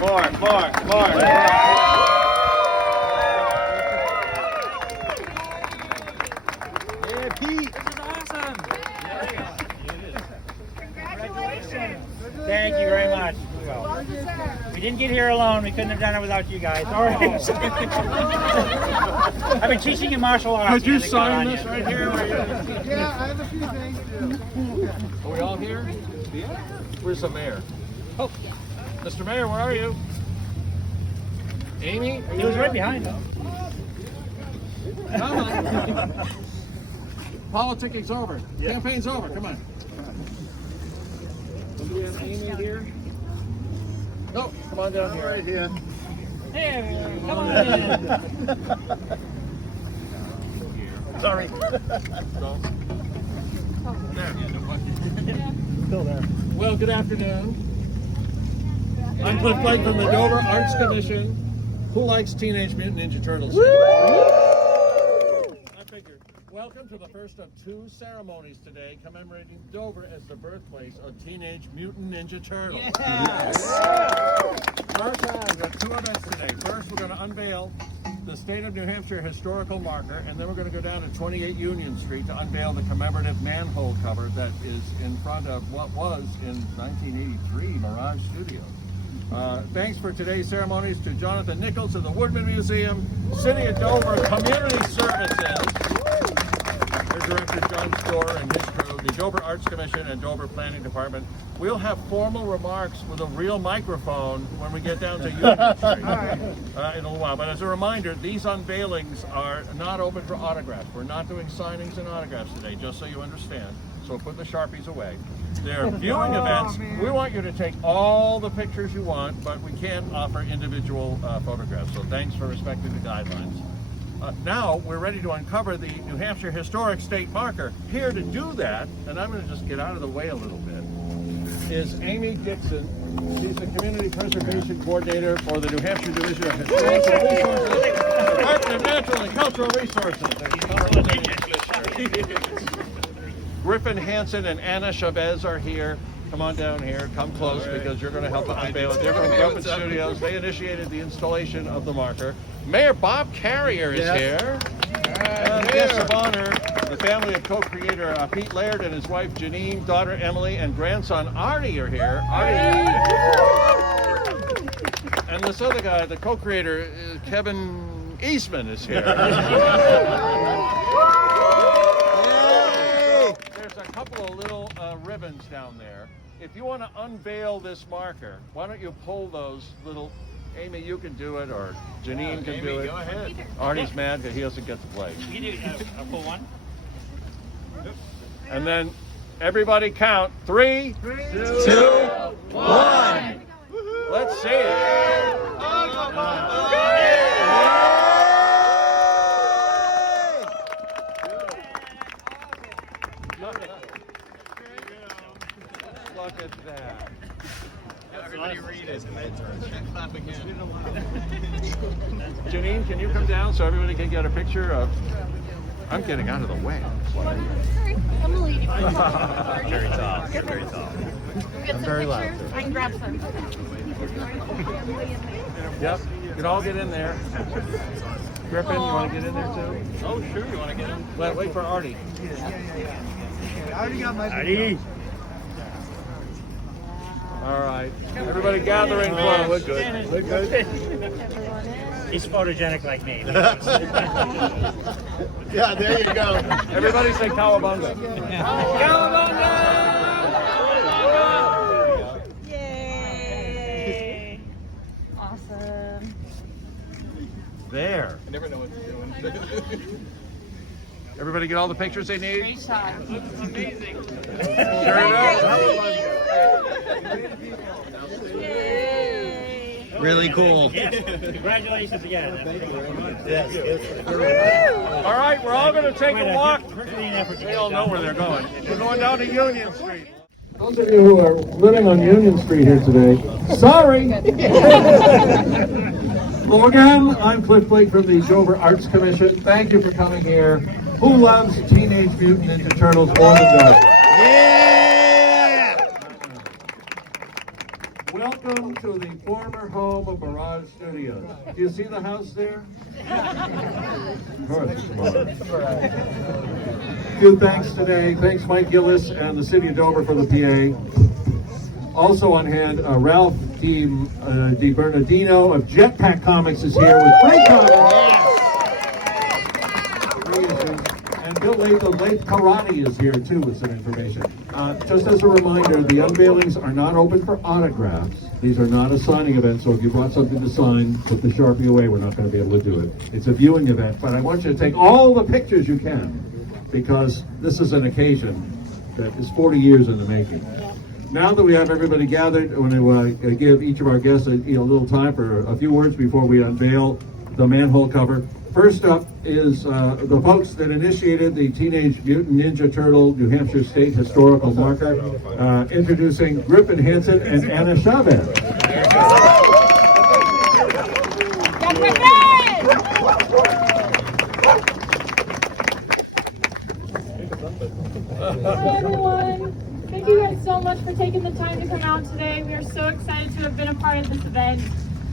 More. Yeah, Pete. This is awesome. Congratulations. Thank you very much. Well, we didn't get here alone. We couldn't have done it without you guys. All right. I've been teaching you martial arts. Could you sign this right here? Yeah, I have a few things too. Are we all here? Yeah. Where's the mayor? Oh, Mr. Mayor, where are you? Amy? He was right behind us. Come on. Politicing's over. Campaign's over. Come on. We have Amy here. No, come on down here. Right here. Hey, come on in. Sorry. No. There. Still there. Well, good afternoon. I'm Cliff Blake from the Dover Arts Commission. Who likes Teenage Mutant Ninja Turtles? I figured. Welcome to the first of two ceremonies today commemorating Dover as the birthplace of Teenage Mutant Ninja Turtles. First, we've got two events today. First, we're going to unveil the State of New Hampshire historical marker, and then we're going to go down to 28 Union Street to unveil the commemorative manhole cover that is in front of what was in 1983 Mirage Studios. Thanks for today's ceremonies to Jonathan Nichols of the Woodman Museum, City of Dover Community Services, their director John Storer and his crew, the Dover Arts Commission and Dover Planning Department. We'll have formal remarks with a real microphone when we get down to Union Street in a little while. But as a reminder, these unveilings are not open for autographs. We're not doing signings and autographs today, just so you understand. So put the Sharpies away. They're viewing events. We want you to take all the pictures you want, but we can't offer individual photographs. So thanks for respecting the guidelines. Now we're ready to uncover the New Hampshire Historic State Marker. Here to do that, and I'm going to just get out of the way a little bit, is Amy Dixon. She's the Community Preservation Coordinator for the New Hampshire Division of Historical Resources, Department of Natural and Cultural Resources. Griffin Hansen and Anna Chavez are here. Come on down here, come close, because you're going to help unveil it. They're from Griffin Studios. They initiated the installation of the marker. Mayor Bob Carrier is here. And guest of honor, the family of co-creator Pete Laird and his wife Janine, daughter Emily, and grandson Artie are here. Artie. And this other guy, the co-creator, Kevin Eastman, is here. There's a couple of little ribbons down there. If you want to unveil this marker, why don't you pull those little... Amy, you can do it, or Janine can do it. Go ahead. Artie's mad because he doesn't get to play. You do a full one. And then everybody count. 3, 2, 1. Let's see it. Look at that. Everybody read it and then clap again. Janine, can you come down so everybody can get a picture of... I'm getting out of the way. Sorry, I'm a lady. Very tall. Very tall. Get some very loud, pictures. I can grab some. Yep, you can all get in there. Griffin, you want to get in there too? Oh, sure. You want to get in? Wait for Artie. I already got my Ready? All right. Everybody gathering close. We're good. We're good. He's photogenic like me. Yeah, there you go. Everybody say cowabunga. Yay! Awesome. There. I never know what you're doing. Everybody get all the pictures they need? Great shot. Amazing. Sure enough. Yay! Really cool. Congratulations again. All right, we're all going to take a walk. Herculean effort. They all know where they're going. We're going down to Union Street. Those of you who are living on Union Street here today, sorry. Well, again, I'm Cliff Blake from the Dover Arts Commission. Thank you for coming here. Who loves Teenage Mutant Ninja Turtles more than does? Yeah! Well, welcome to the former home of Mirage Studios. Do you see the house there? Of course. A few thanks today. Thanks Mike Gillis and the City of Dover for the PA. Also on hand, Ralph Di Bernardino of Jetpack Comics is here with great comics. And Bill Latham, Lath Karate is here too with some information. Just as a reminder, the unveilings are not open for autographs. These are not a signing event, so if you brought something to sign, put the Sharpie away, we're not going to be able to do it. It's a viewing event, but I want you to take all the pictures you can, because this is an occasion that is 40 years in the making. Now that we have everybody gathered, I want to give each of our guests a little time for a few words before we unveil the manhole cover. First up is the folks that initiated the Teenage Mutant Ninja Turtle New Hampshire State Historical Marker, introducing Griffin Hansen and Anna Chavez. Hi everyone! Thank you guys so much for taking the time to come out today. We are so excited to have been a part of this event.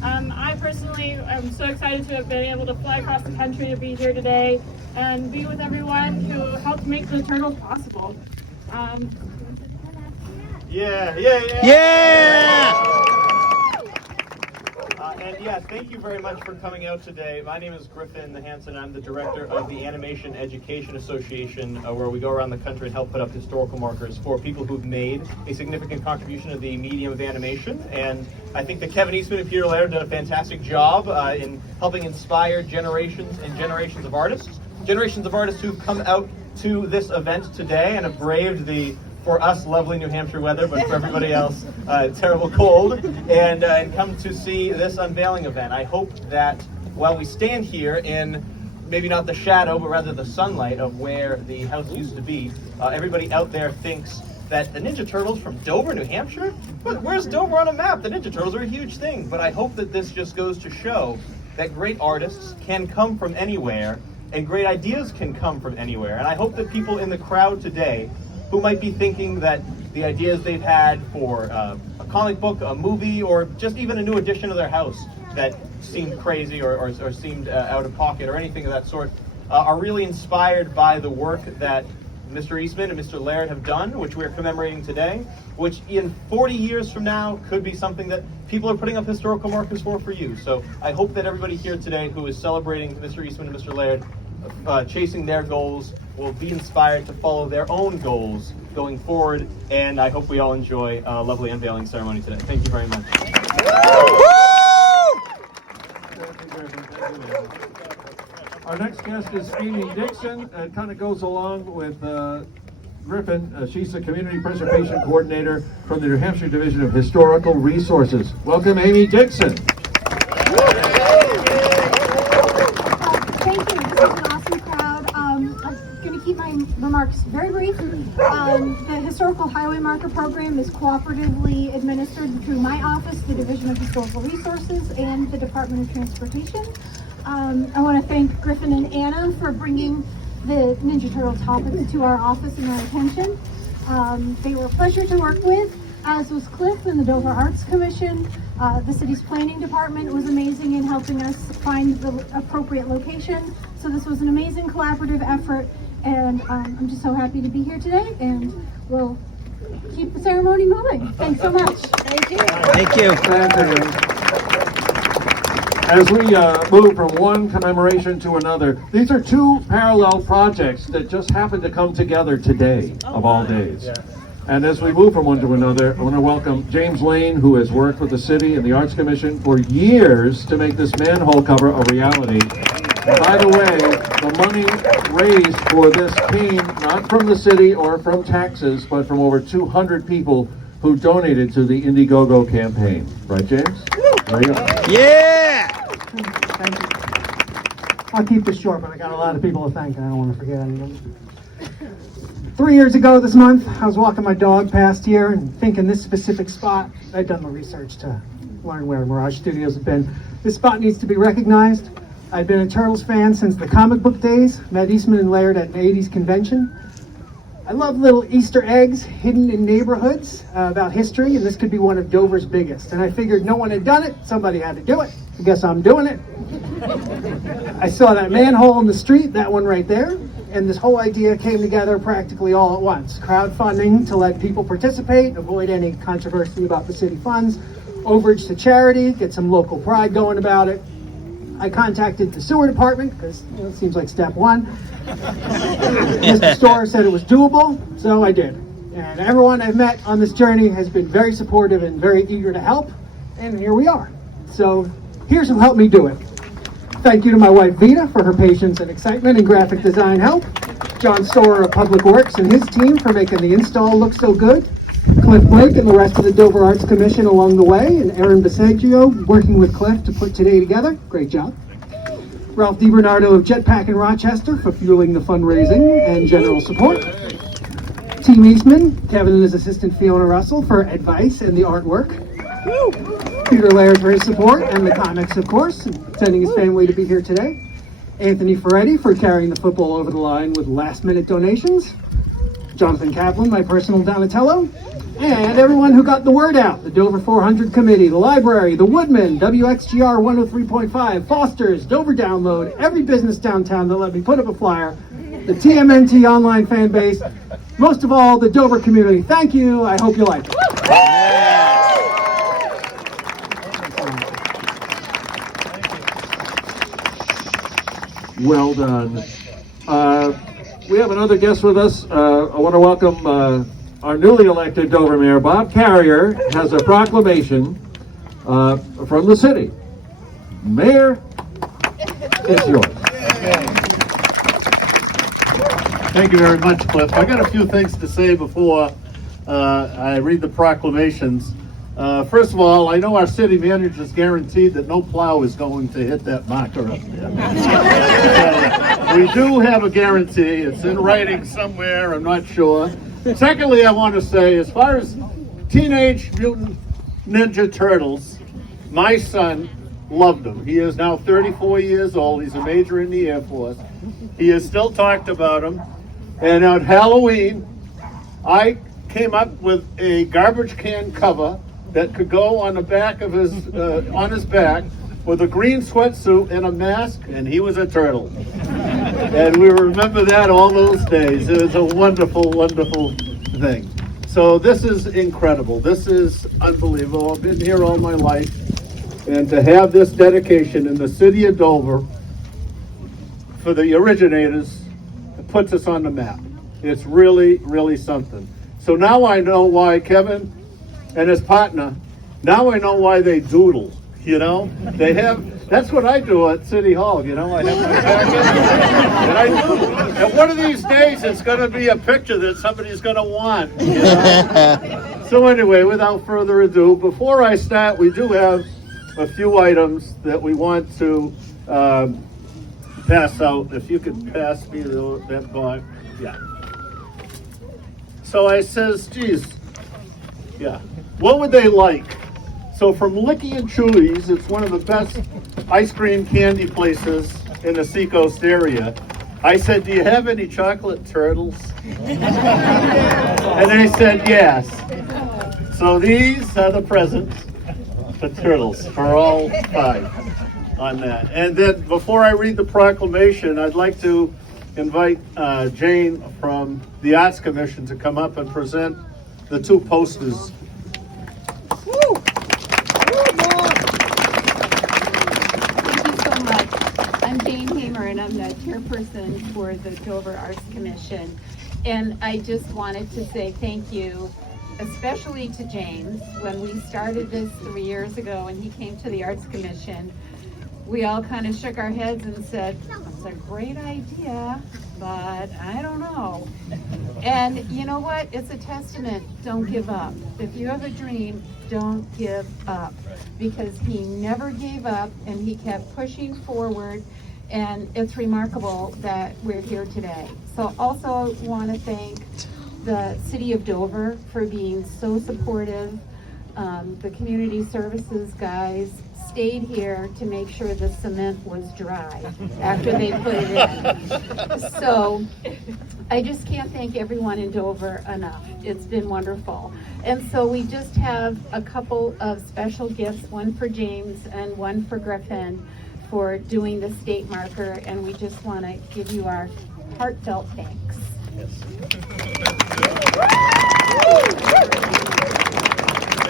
I personally am so excited to have been able to fly across the country to be here today and be with everyone who helped make the Turtles possible. And yeah, thank you very much for coming out today. My name is Griffin Hansen. I'm the director of the Animation Education Association, where we go around the country and help put up historical markers for people who've made a significant contribution to the medium of animation. And I think that Kevin Eastman and Peter Laird did a fantastic job in helping inspire generations and generations of artists. Generations of artists who've come out to this event today and have braved the, for us, lovely New Hampshire weather, but for everybody else, terrible cold, and come to see this unveiling event. I hope that while we stand here in maybe not the shadow, but rather the sunlight of where the house used to be, everybody out there thinks that the Ninja Turtles from Dover, New Hampshire? Where's Dover on a map? The Ninja Turtles are a huge thing, but I hope that this just goes to show that great artists can come from anywhere, and great ideas can come from anywhere. And I hope that people in the crowd today who might be thinking that the ideas they've had for a comic book, a movie, or just even a new addition to their house that seemed crazy or seemed out of pocket or anything of that sort are really inspired by the work that Mr. Eastman and Mr. Laird have done, which we're commemorating today, which in 40 years from now could be something that people are putting up historical markers for you. So I hope that everybody here today who is celebrating Mr. Eastman and Mr. Laird chasing their goals will be inspired to follow their own goals going forward, and I hope we all enjoy a lovely unveiling ceremony today. Thank you very much. Our next guest is Amy Dixon. It kind of goes along with Griffin. She's the Community Preservation Coordinator from the New Hampshire Division of Historical Resources. Welcome, Amy Dixon. Thank you. This is an awesome crowd. I'm going to keep my remarks very brief. The Historical Highway Marker Program is cooperatively administered through my office, the Division of Historical Resources, and the Department of Transportation. I want to thank Griffin and Anna for bringing the Ninja Turtle topics to our office and our attention. They were a pleasure to work with, as was Cliff and the Dover Arts Commission. The city's planning department was amazing in helping us find the appropriate location. So this was an amazing collaborative effort, and I'm just so happy to be here today, and we'll keep the ceremony moving. Thanks so much. Thank you. Thank you. As we move from one commemoration to another, these are two parallel projects that just happened to come together today, of all days. And as we move from one to another, I want to welcome James Lane, who has worked with the city and the Arts Commission for years to make this manhole cover a reality. And by the way, the money raised for this came not from the city or from taxes, but from over 200 people who donated to the Indiegogo campaign. Right, James? There you go. Yeah! Thank you. I'll keep this short, but I got a lot of people to thank, and I don't want to forget anyone. 3 years ago this month, I was walking my dog past here and thinking this specific spot, I'd done the research to learn where Mirage Studios had been. This spot needs to be recognized. I'd been a Turtles fan since the comic book days, met Eastman and Laird at an 80s convention. I love little Easter eggs hidden in neighborhoods about history, and this could be one of Dover's biggest. And I figured no one had done it, somebody had to do it. I guess I'm doing it. I saw that manhole in the street, that one right there, and this whole idea came together practically all at once. Crowdfunding to let people participate, avoid any controversy about the city funds, overage to charity, get some local pride going about it. I contacted the sewer department because it seems like step one. Mr. Storer said it was doable, so I did. And everyone I've met on this journey has been very supportive and very eager to help, and here we are. So here's who helped me do it. Thank you to my wife Vita for her patience and excitement and graphic design help. John Storer of Public Works and his team for making the install look so good. Cliff Blake and the rest of the Dover Arts Commission along the way, and Aaron Basaggio working with Cliff to put today together. Great job. Ralph DiBernardo of Jetpack in Rochester for fueling the fundraising and general support. Team Eastman, Kevin and his assistant Fiona Russell for advice and the artwork. Peter Laird for his support and the comics, of course, and sending his family to be here today. Anthony Ferretti for carrying the football over the line with last-minute donations. Jonathan Kaplan, my personal Donatello, and everyone who got the word out. The Dover 400 Committee, the library, the Woodman, WXGR 103.5, Foster's, Dover Download, every business downtown that let me put up a flyer, the TMNT online fan base, most of all, the Dover community. Thank you. I hope you like it. Well done. We have another guest with us. I want to welcome our newly elected Dover Mayor, Bob Carrier, has a proclamation from the city. Mayor, it's yours. Thank you very much, Cliff. I got a few things to say before I read the proclamations. First of all, I know our city manager is guaranteed that no plow is going to hit that marker up there. So, we do have a guarantee. It's in writing somewhere, I'm not sure. Secondly, I want to say, as far as Teenage Mutant Ninja Turtles, my son loved them. He is now 34 years old. He's a major in the Air Force. He has still talked about them. And on Halloween, I came up with a garbage can cover that could go on the back of his, on his back, with a green sweatsuit and a mask, and he was a turtle. And we remember that all those days. It was a wonderful, wonderful thing. So this is incredible. This is unbelievable. I've been here all my life. And to have this dedication in the city of Dover for the originators, it puts us on the map. It's really, really something. So now I know why Kevin and his partner, now I know why they doodle, you know? They have, that's what I do at City Hall, you know? I have my packet, and I doodle. And one of these days, it's gonna be a picture that somebody's gonna want, you know? So anyway, without further ado, before I start, we do have a few items that we want to pass out. If you could pass me that box, yeah. So I says, geez, yeah, what would they like? So from Licky and Chewy's, it's one of the best ice cream candy places in the Seacoast area. I said, do you have any chocolate turtles? And they said, yes. So these are the presents for turtles, for all 5 on that. And then before I read the proclamation, I'd like to invite Jane from the Arts Commission to come up and present the 2 posters. Thank you so much. I'm Jane Hamer, and I'm the chairperson for the Dover Arts Commission. And I just wanted to say thank you, especially to James. When we started this 3 years ago and he came to the Arts Commission, we all kind of shook our heads and said, it's a great idea, but I don't know. And you know what? It's a testament. Don't give up. If you have a dream, don't give up. Because he never gave up and he kept pushing forward. And it's remarkable that we're here today. So also want to thank the City of Dover for being so supportive. The community services guys, stayed here to make sure the cement was dry after they put it in. So I just can't thank everyone in Dover enough. It's been wonderful. And so we just have a couple of special gifts, one for James and one for Griffin, for doing the state marker, and we just want to give you our heartfelt thanks. Thank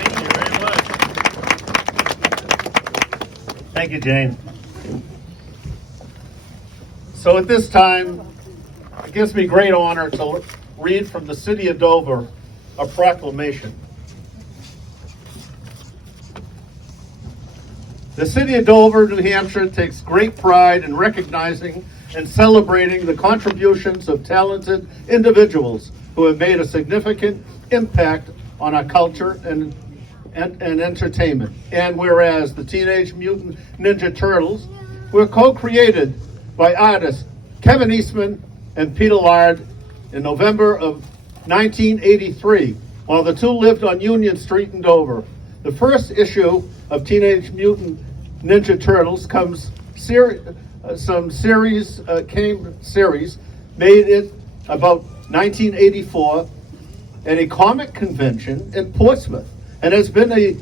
you very much. Thank you, Jane. So at this time, it gives me great honor to read from the City of Dover a proclamation. The City of Dover, New Hampshire takes great pride in recognizing and celebrating the contributions of talented individuals who have made a significant impact on our culture and entertainment. And whereas the Teenage Mutant Ninja Turtles were co-created by artists Kevin Eastman and Peter Laird in November of 1983, while the two lived on Union Street in Dover. The first issue of Teenage Mutant Ninja Turtles series made it about 1984 at a comic convention in Portsmouth, and has been a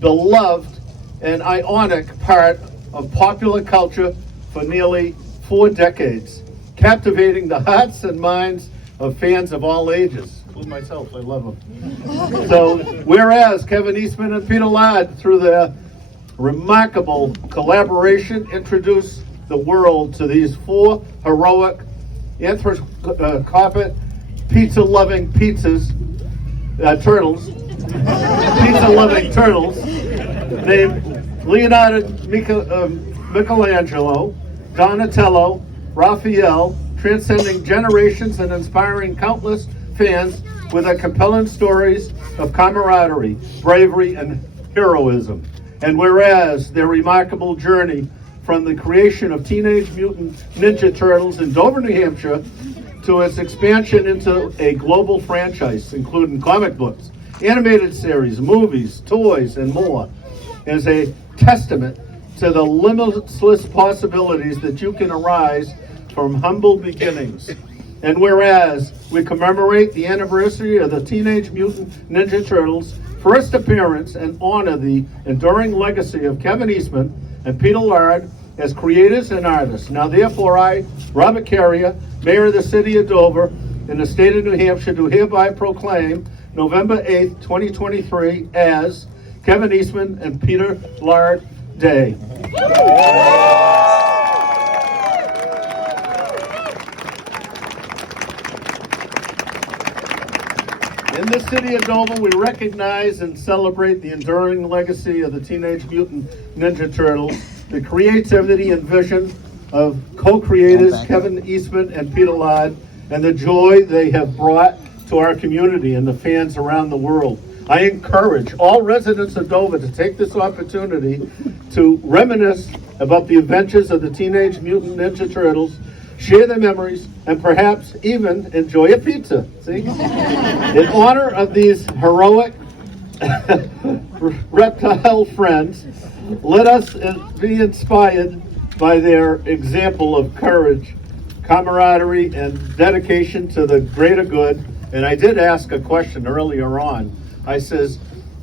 beloved and iconic part of popular culture for nearly 4 decades, captivating the hearts and minds of fans of all ages. Including myself, I love them. So, whereas Kevin Eastman and Peter Laird, through their remarkable collaboration, introduced the world to these 4 heroic anthropomorphic pizza-loving turtles, pizza-loving turtles, named Leonardo, Michelangelo, Donatello, Raphael, transcending generations and inspiring countless fans with their compelling stories of camaraderie, bravery, and heroism. And whereas their remarkable journey from the creation of Teenage Mutant Ninja Turtles in Dover, New Hampshire, to its expansion into a global franchise, including comic books, animated series, movies, toys, and more, is a testament to the limitless possibilities that you can arise from humble beginnings. And whereas we commemorate the anniversary of the Teenage Mutant Ninja Turtles' first appearance and honor the enduring legacy of Kevin Eastman and Peter Laird as creators and artists. Now therefore I, Robert Carrier, Mayor of the City of Dover, in the state of New Hampshire, do hereby proclaim November 8th, 2023 as Kevin Eastman and Peter Laird Day. In the City of Dover, we recognize and celebrate the enduring legacy of the Teenage Mutant Ninja Turtles, the creativity and vision of co-creators Kevin Eastman and Peter Laird, and the joy they have brought to our community and the fans around the world. I encourage all residents of Dover to take this opportunity to reminisce about the adventures of the Teenage Mutant Ninja Turtles, share their memories, and perhaps even enjoy a pizza. See? In honor of these heroic reptile friends, let us be inspired by their example of courage, camaraderie, and dedication to the greater good. And I did ask a question earlier on. I says,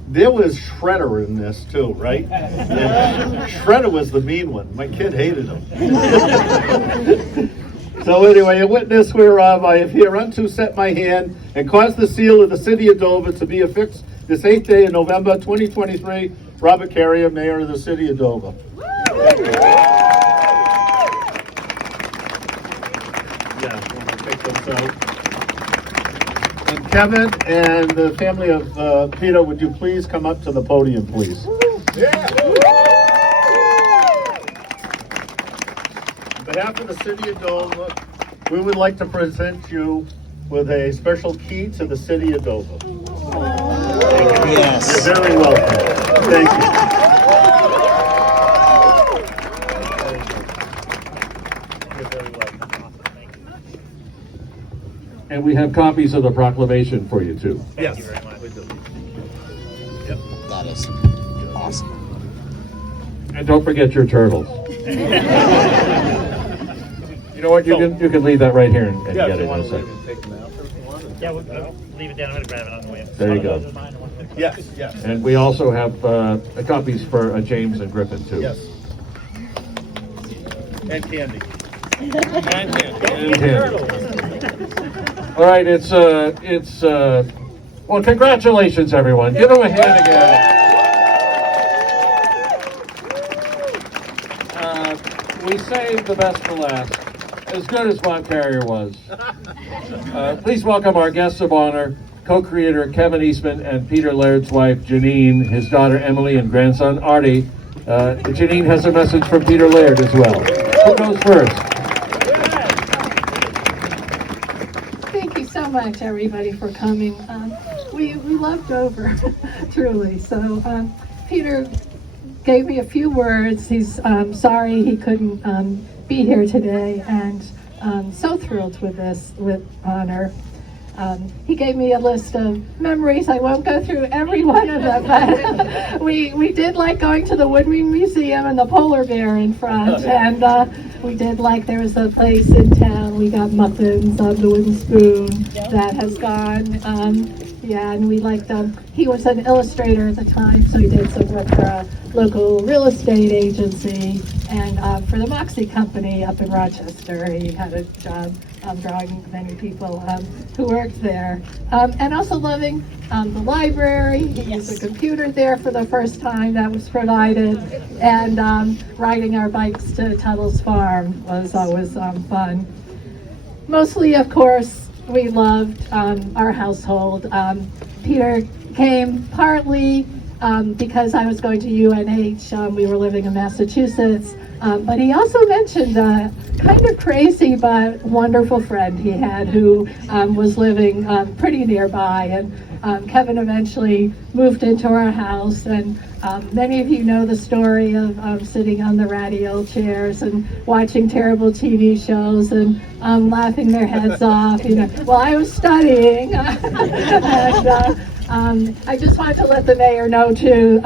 there was Shredder in this too, right? And Shredder was the mean one. My kid hated him. So anyway, a witness whereof I have hereunto set my hand and caused the seal of the City of Dover to be affixed this 8th day in November 2023. Robert Carrier, Mayor of the City of Dover. Yeah, we'll take those out. And Kevin and the family of Peter, would you please come up to the podium, please? Yeah. On behalf of the City of Dover, we would like to present you with a special key to the City of Dover. Thank you. Yes. You're very welcome. Thank you. You're very welcome. And we have copies of the proclamation for you too. Yes. Thank you very much. Yep. That is awesome. And don't forget your turtles. You know what? You can leave that right here and Yeah, get if it you want in a to leave second. and take them out if you want. Yeah, we'll leave it down. I'm gonna grab it on the way. There you One of go. those is mine, and one of those- Yes, yes. And we also have copies for James and Griffin too. Yes. And candy. And candy. All right, it's well, congratulations everyone. Give them a hand again. We saved the best for last, as good as Von Carrier was. Please welcome our guests of honor, co-creator Kevin Eastman and Peter Laird's wife Janine, his daughter Emily, and grandson Artie. Janine has a message from Peter Laird as well. Who goes first? Thank you so much, everybody, for coming. We love Dover, truly. So Peter gave me a few words. He's sorry he couldn't be here today, and so thrilled with this honor. He gave me a list of memories. I won't go through every one of them, but we did like going to the Woodring Museum and the polar bear in front, and we did like, there was a place in town, we got muffins on the wooden spoon that has gone. Yeah, and we liked, he was an illustrator at the time, so he did some work for a local real estate agency and for the Moxie Company up in Rochester. He had a job drawing many people who worked there. And also loving the library. He used a computer there for the first time that was provided. And riding our bikes to Tuttle's Farm was always fun. Mostly, of course, we loved our household. Peter came partly because I was going to UNH. We were living in Massachusetts. But he also mentioned a kind of crazy but wonderful friend he had who was living pretty nearby. And Kevin eventually moved into our house. And many of you know the story of sitting on the radio chairs and watching terrible TV shows and laughing their heads off. You know, while I was studying. And I just wanted to let the mayor know too.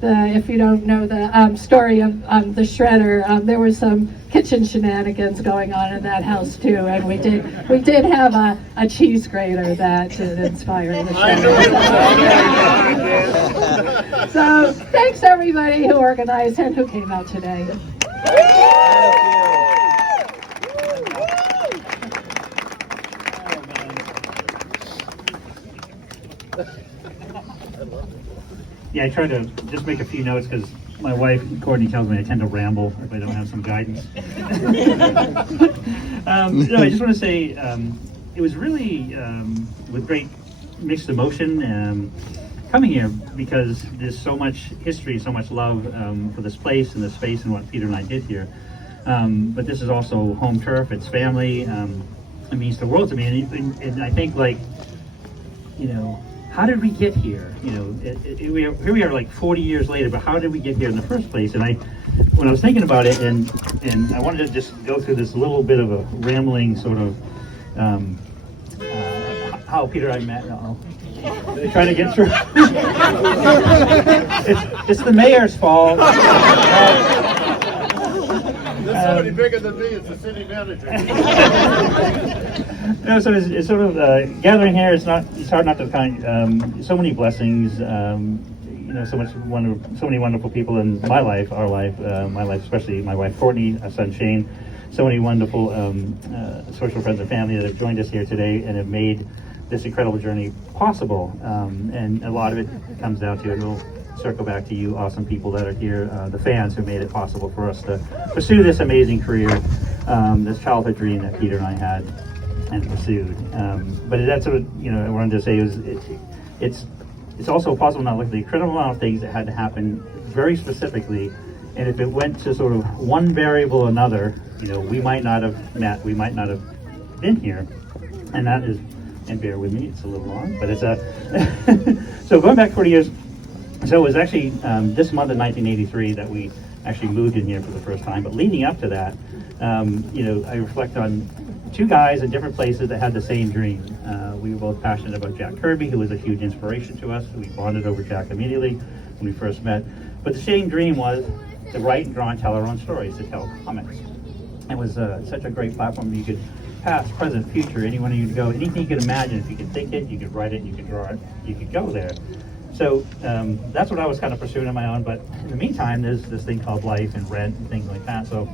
If you don't know the story of the shredder, there was some kitchen shenanigans going on in that house too, and we did have a cheese grater that inspired the shredder. So thanks everybody who organized and who came out today. Yeah, I try to just make a few notes because my wife, Courtney, tells me I tend to ramble if I don't have some guidance. No, I just want to say it was really with great mixed emotion coming here because there's so much history, so much love for this place and the space and what Peter and I did here. But this is also home turf, it's family, it means the world to me. And I think, like, you know, how did we get here? You know, here we are like 40 years later, but how did we get here in the first place? And when I was thinking about it, and I wanted to just go through this little bit of a rambling sort of how Peter and I met. They're trying to get through. it's the mayor's fault. There's somebody bigger than me, it's the city manager. No, so it's sort of gathering here. It's hard not to find so many blessings. You know, so many wonderful people in my life, our life, my life, especially my wife Courtney, our son Shane. So many wonderful social friends and family that have joined us here today and have made this incredible journey possible. And a lot of it comes down to, and we'll circle back to you awesome people that are here, the fans who made it possible for us to pursue this amazing career, this childhood dream that Peter and I had and pursued. But that's what, you know, I wanted to say is it's also possible not to look at the incredible amount of things that had to happen very specifically. And if it went to sort of one variable or another, you know, we might not have met, we might not have been here. And that is, and bear with me, it's a little long, but it's so going back 40 years, so it was actually this month in 1983 that we actually moved in here for the first time. But leading up to that, you know, I reflect on two guys in different places that had the same dream. We were both passionate about Jack Kirby, who was a huge inspiration to us. We bonded over Jack immediately when we first met. But the same dream was to write and draw and tell our own stories, to tell comics. It was such a great platform. You could past, present, future, anyone you could go, anything you could imagine. If you could think it, you could write it, you could draw it, you could go there. So that's what I was kind of pursuing on my own. But in the meantime, there's this thing called life and rent and things like that. So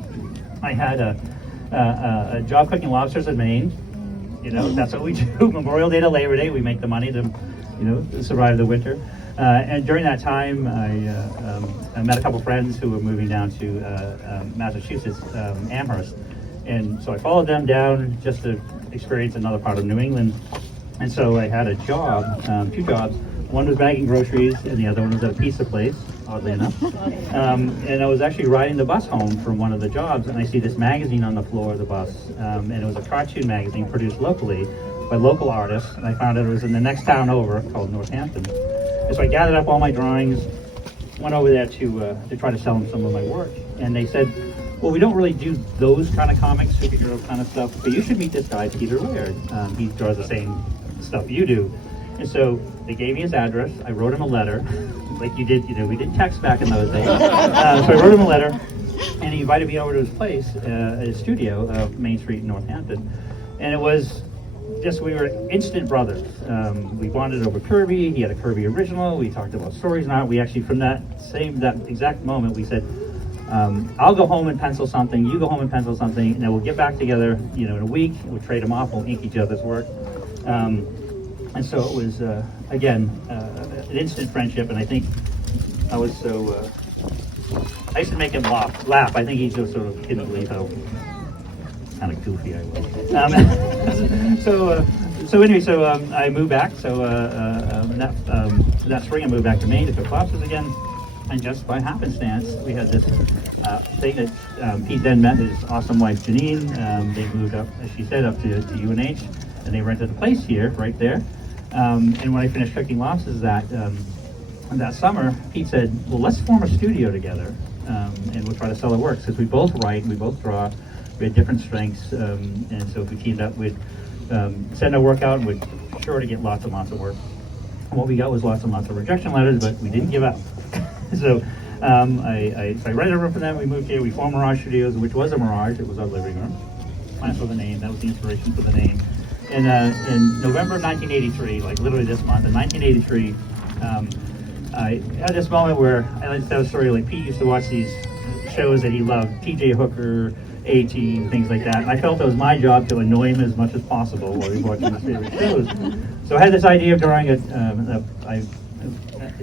I had a job cooking lobsters in Maine. You know, that's what we do. Memorial Day to Labor Day, we make the money to, you know, survive the winter. And during that time, I met a couple friends who were moving down to Massachusetts, Amherst. And so I followed them down just to experience another part of New England. And so I had a job, 2 jobs. One was bagging groceries, and the other one was at a pizza place, oddly enough. And I was actually riding the bus home from one of the jobs, and I see this magazine on the floor of the bus. And it was a cartoon magazine produced locally by local artists. And I found out it was in the next town over called Northampton. And so I gathered up all my drawings, went over there to try to sell them some of my work. And they said, well, we don't really do those kind of comics, superhero kind of stuff, but you should meet this guy, Peter Laird. He draws the same stuff you do. And so they gave me his address. I wrote him a letter, like you did, you know, we did text back in those days. So I wrote him a letter, and he invited me over to his place, his studio, Main Street in Northampton. And it was just, we were instant brothers. We bonded over Kirby. He had a Kirby original. We talked about stories now. We actually, from that exact moment, we said, I'll go home and pencil something, you go home and pencil something, and then we'll get back together, you know, in a week. We'll trade them off, we'll ink each other's work. And so it was, again, an instant friendship, and I think I was so, I used to make him laugh. I think he just sort of couldn't believe how kind of goofy I was. So anyway, I moved back. So that spring I moved back to Maine to cook lobsters again. And just by happenstance, we had this thing that Pete then met his awesome wife Janine. They moved up, as she said, up to UNH, and they rented a place here, right there. And when I finished cooking lobsters that summer, Pete said, well, let's form a studio together, and we'll try to sell our works, because we both write and we both draw. We had different strengths, and so if we teamed up, we'd send our work out, and we'd sure to get lots and lots of work. And what we got was lots and lots of rejection letters, but we didn't give up. So I rented a room for them. We moved here. We formed Mirage Studios, which was a Mirage. It was our living room. That's for the name. That was the inspiration for the name. And in November of 1983, like literally this month, in 1983, I had this moment where I like to tell a story. Like Pete used to watch these shows that he loved, T.J. Hooker, A-Team, things like that. And I felt it was my job to annoy him as much as possible while he was watching his favorite shows. So I had this idea of drawing I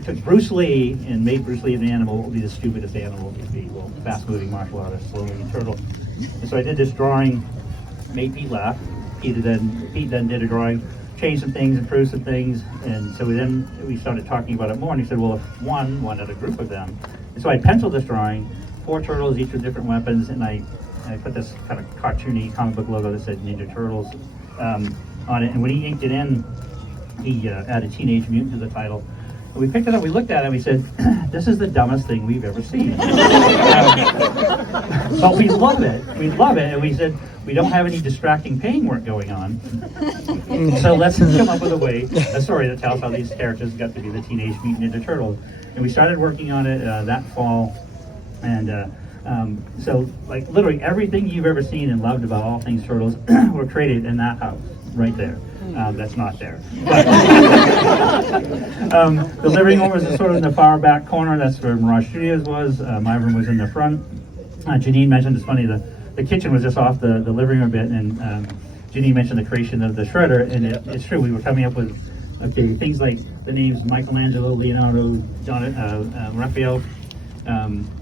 took Bruce Lee and made Bruce Lee an animal. What would be the stupidest animal? It would be, well, fast-moving martial artist, slow-moving turtle. And so I did this drawing, made Pete laugh. Pete then did a drawing, changed some things, improved some things, and so we started talking about it more. And he said, well, if one wanted a group of them. And so I penciled this drawing, 4 turtles, each with different weapons, and I put this kind of cartoony comic book logo that said Ninja Turtles on it. And when he inked it in, he added Teenage Mutant to the title. And we picked it up, we looked at it, and we said, this is the dumbest thing we've ever seen. But we love it, and we said, we don't have any distracting painting work going on. So let's come up with a story that tells how these characters got to be the Teenage Mutant Ninja Turtles. And we started working on it that fall, and so like literally everything you've ever seen and loved about all things turtles were created in that house, right there. That's not there. But, the living room was sort of in the far back corner. That's where Mirage Studios was. My room was in the front. Janine mentioned, it's funny, the kitchen was just off the living room a bit, and Janine mentioned the creation of the shredder, and it's true, we were coming up with things like the names Michelangelo, Leonardo, Raphael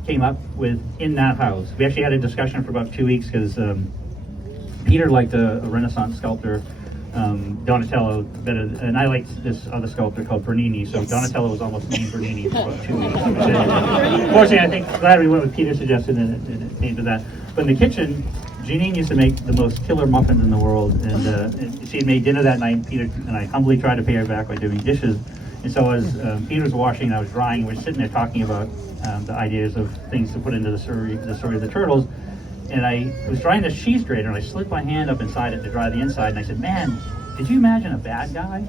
came up with in that house. We actually had a discussion for about 2 weeks because Peter liked a Renaissance sculptor, Donatello, better, and I liked this other sculptor called Bernini, so Donatello was almost named Bernini for about 2 weeks. Fortunately, I think glad we went with Peter's suggestion and it came to that. But in the kitchen, Janine used to make the most killer muffins in the world, and she had made dinner that night. Peter and I humbly tried to pay her back by doing dishes. And so as Peter was washing and I was drying, we were sitting there talking about the ideas of things to put into the story of the turtles. And I was drying this cheese grater, and I slipped my hand up inside it to dry the inside, and I said, man, Could you imagine a bad guy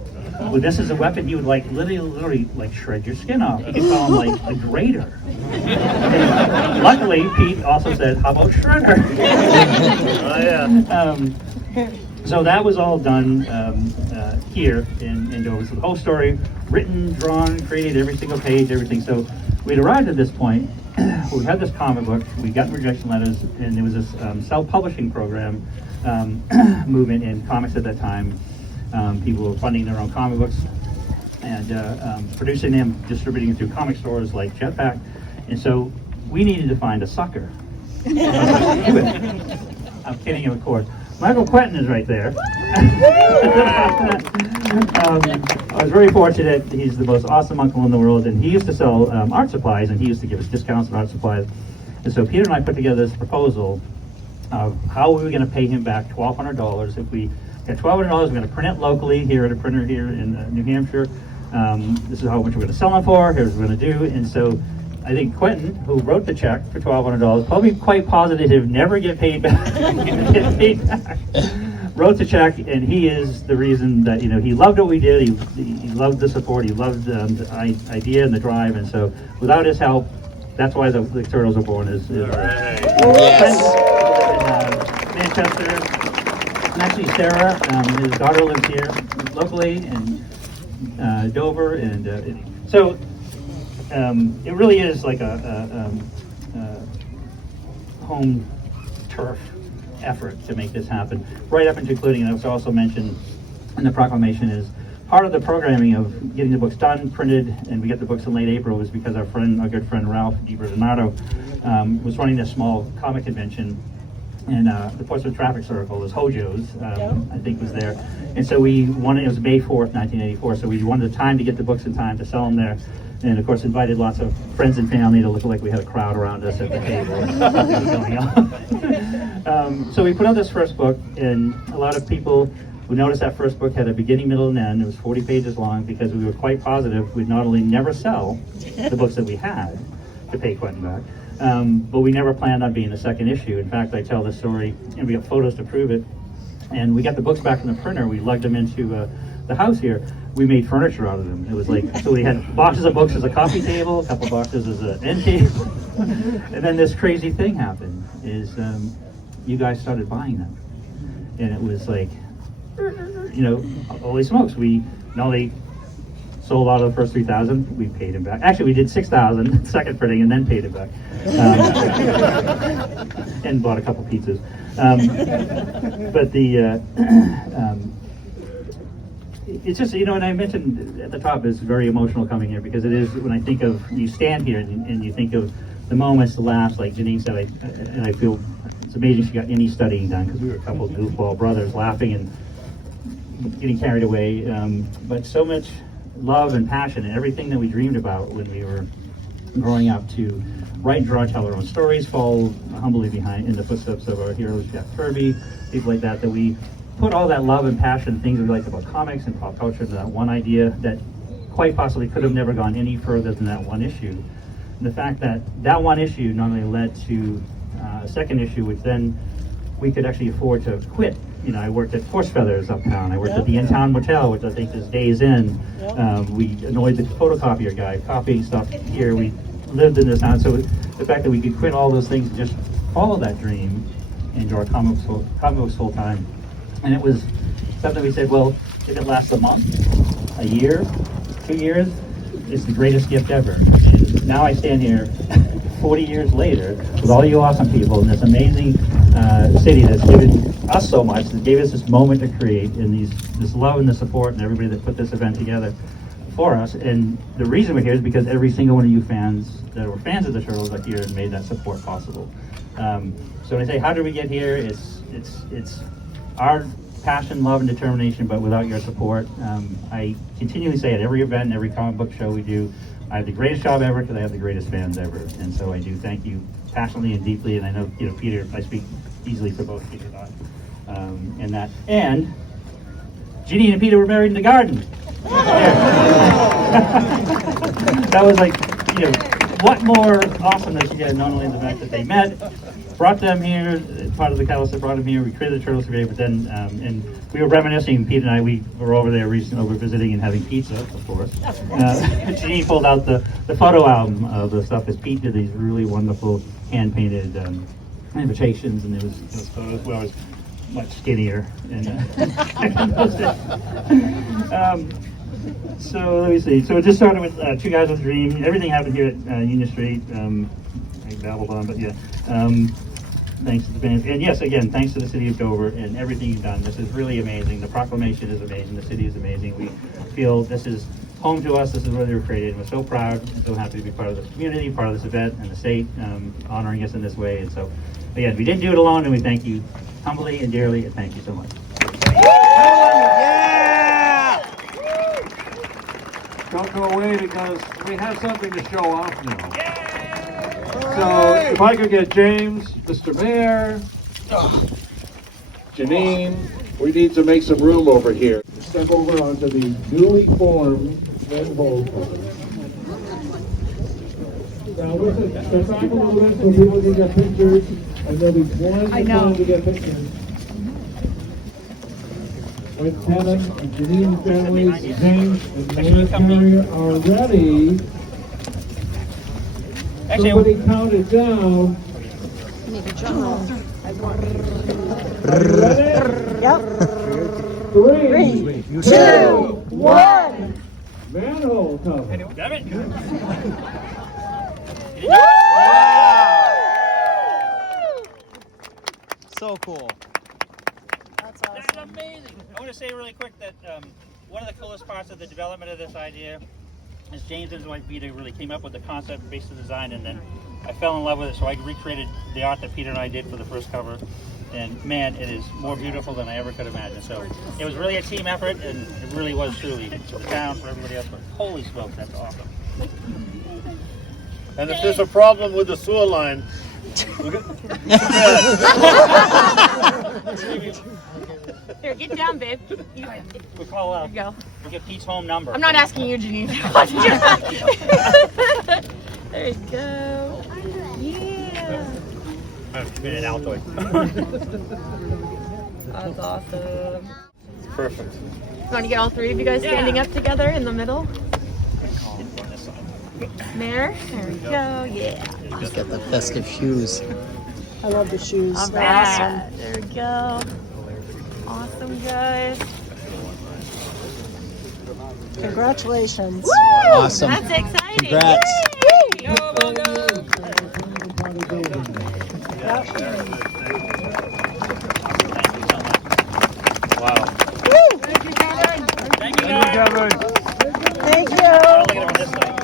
with this as a weapon? He would like literally like shred your skin off. You could call him like a grater. And luckily, Pete also said, "How about Shredder?" Oh yeah. So that was all done here in Dover. So the whole story, written, drawn, created, every single page, everything. So we'd arrived at this point. We had this comic book. We got rejection letters, and there was this self-publishing program movement in comics at that time. People were funding their own comic books and producing them, distributing them through comic stores like Jetpack. And so we needed to find a sucker. I'm kidding, of course. Michael Quentin is right there. I was very fortunate. He's the most awesome uncle in the world, and he used to sell art supplies, and he used to give us discounts on art supplies. And so Peter and I put together this proposal of how we were going to pay him back $1,200. If we got $1,200, we're going to print it locally here at a printer here in New Hampshire. This is how much we're going to sell it for. Here's what we're going to do. And so I think Quentin, who wrote the check for $1,200, probably quite positive he'll never get paid back, wrote the check, and he is the reason that, he loved what we did. He loved the support. He loved the idea and the drive. And so without his help, that's why the Turtles were born. Manchester. And actually Sarah, his daughter lives here locally in Dover. And so it really is like a home turf effort to make this happen, right up into including, and it was also mentioned in the proclamation, is part of the programming of getting the books done, printed, and we get the books in late April was because our good friend Ralph DiBernardo was running this small comic convention, and the Portsmouth Traffic Circle, was Hojo's, I think was there, and so we wanted, it was May 4th, 1984, so we wanted the time to get the books in time to sell them there. And of course invited lots of friends and family to look like we had a crowd around us at the table. Going on. So we put out this first book, and a lot of people would notice that first book had a beginning, middle, and end. It was 40 pages long because we were quite positive we'd not only never sell the books that we had to pay Quentin back, but we never planned on being the second issue. In fact, I tell this story, and we have photos to prove it. And we got the books back from the printer. We lugged them into the house here. We made furniture out of them. It was like, so we had boxes of books as a coffee table, a couple boxes as an end table. And then this crazy thing happened, is you guys started buying them. And it was like, holy smokes, we not only sold out of the first 3,000, we paid him back. Actually, we did 6,000, second printing, and then paid him back. And bought a couple pizzas. But it's just, and I mentioned at the top, it's very emotional coming here, because it is, when I think of, you stand here and you think of the moments, the laughs, like Janine said, and I feel it's amazing she got any studying done, because we were a couple of goofball brothers laughing and getting carried away, but so much love and passion and everything that we dreamed about when we were growing up to write, draw, tell our own stories, follow humbly behind in the footsteps of our heroes, Jack Kirby, people like that we put all that love and passion, things we liked about comics and pop culture, into that one idea that quite possibly could have never gone any further than that one issue. And the fact that that one issue not only led to a second issue, which then we could actually afford to quit. I worked at Horse Feathers uptown. I worked at the In-Town Motel, which I think is Days Inn. We annoyed the photocopier guy, copying stuff here. We lived in this town. So the fact that we could quit all those things and just follow that dream and do our comic books full time. And it was something we said, well, if it lasts a month, a year, 2 years, it's the greatest gift ever. And now I stand here 40 years later with all you awesome people in this amazing city that's given us so much, that gave us this moment to create, and this love and the support and everybody that put this event together for us. And the reason we're here is because every single one of you fans that were fans of the Turtles are here and made that support possible. So when I say, how did we get here? It's our passion, love, and determination, but without your support, I continually say at every event, every comic book show we do, I have the greatest job ever because I have the greatest fans ever. And so I do thank you passionately and deeply, and I know, Peter, I speak easily for both Peter and I, and that. And Ginny and Peter were married in the garden. That was like, what more awesome that you did, not only the fact that they met, brought them here, part of the catalyst that brought them here, we created the Turtles today, but then, and we were reminiscing, Pete and I, we were over there recently, over visiting and having pizza, of course. Janine pulled out the photo album of the stuff, as Pete did these really wonderful hand-painted invitations, and there was those photos where I was much skinnier. And, so let me see. So it just started with Two Guys with a Dream. Everything happened here at Union Street. I babbled on, but yeah. Thanks to the band. And yes, again, thanks to the city of Dover and everything you've done. This is really amazing. The proclamation is amazing. The city is amazing. We feel this is home to us. This is where they were created. We're so proud and so happy to be part of this community, part of this event, and the state honoring us in this way. And so, again, we didn't do it alone, and we thank you humbly and dearly, and thank you so much. Yeah! Don't go away because we have something to show off now. So if I could get James, Mr. Mayor, Janine, we need to make some room over here. Step over onto the newly formed Manhole cover. Now listen, step back a little bit so people can get pictures, and there'll be plenty of time to get pictures. When Kevin and Janine's families, James and Mayor Carrier are ready, somebody count it down. Are you ready? Yep. 3, 2, 1. Manhole cover. Damn it! So cool. That's awesome. That's amazing. I want to say really quick that one of the coolest parts of the development of this idea is James and his wife Peter really came up with the concept based on design, and then I fell in love with it, so I recreated the art that Peter and I did for the first cover, and man, it is more beautiful than I ever could imagine. So it was really a team effort, and it really was truly for the town, for everybody else, but holy smokes, that's awesome. And if there's a problem with the sewer line, Here, get down, babe. We'll call There you go. we'll get Pete's home number. I'm not asking you, Janine. There you go. Yeah. I've been an Altoid. That's awesome. perfect. Want to get all three of you guys standing up together in the middle? There we go. Yeah. He's got the festive shoes. I love the shoes. All They're right. awesome. There we go. Awesome, guys. Congratulations. Woo! Awesome. That's exciting. Congrats. Yay! Go, go, Wow. Thank you, Kevin. Thank you, guys. Thank you. I'll look at it on this side.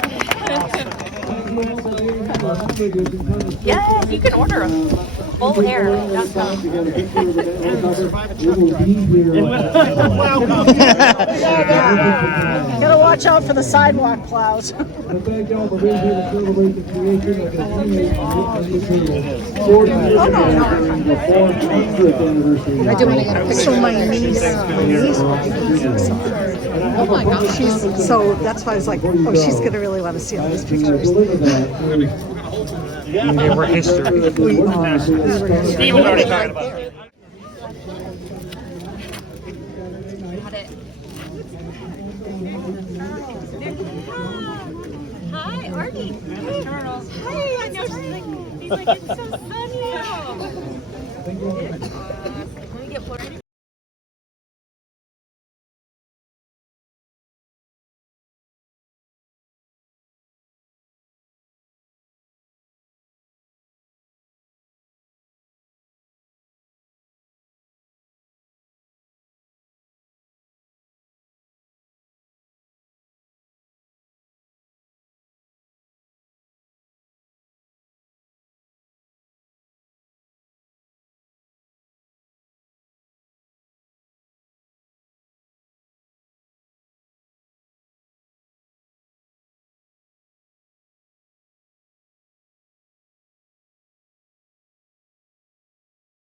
Yes, you can order them. Full hair. Gotta watch out for the sidewalk plows. Thank y'all for being here to celebrate the creation of the teenage I do want to get a picture of my niece. Oh my gosh, so that's why I was like, oh, she's gonna really want to see all these pictures. Yeah, we're history. We are. Steve was already talking about it. Hi, Artie. Hey, I know she's like, it's so sunny out.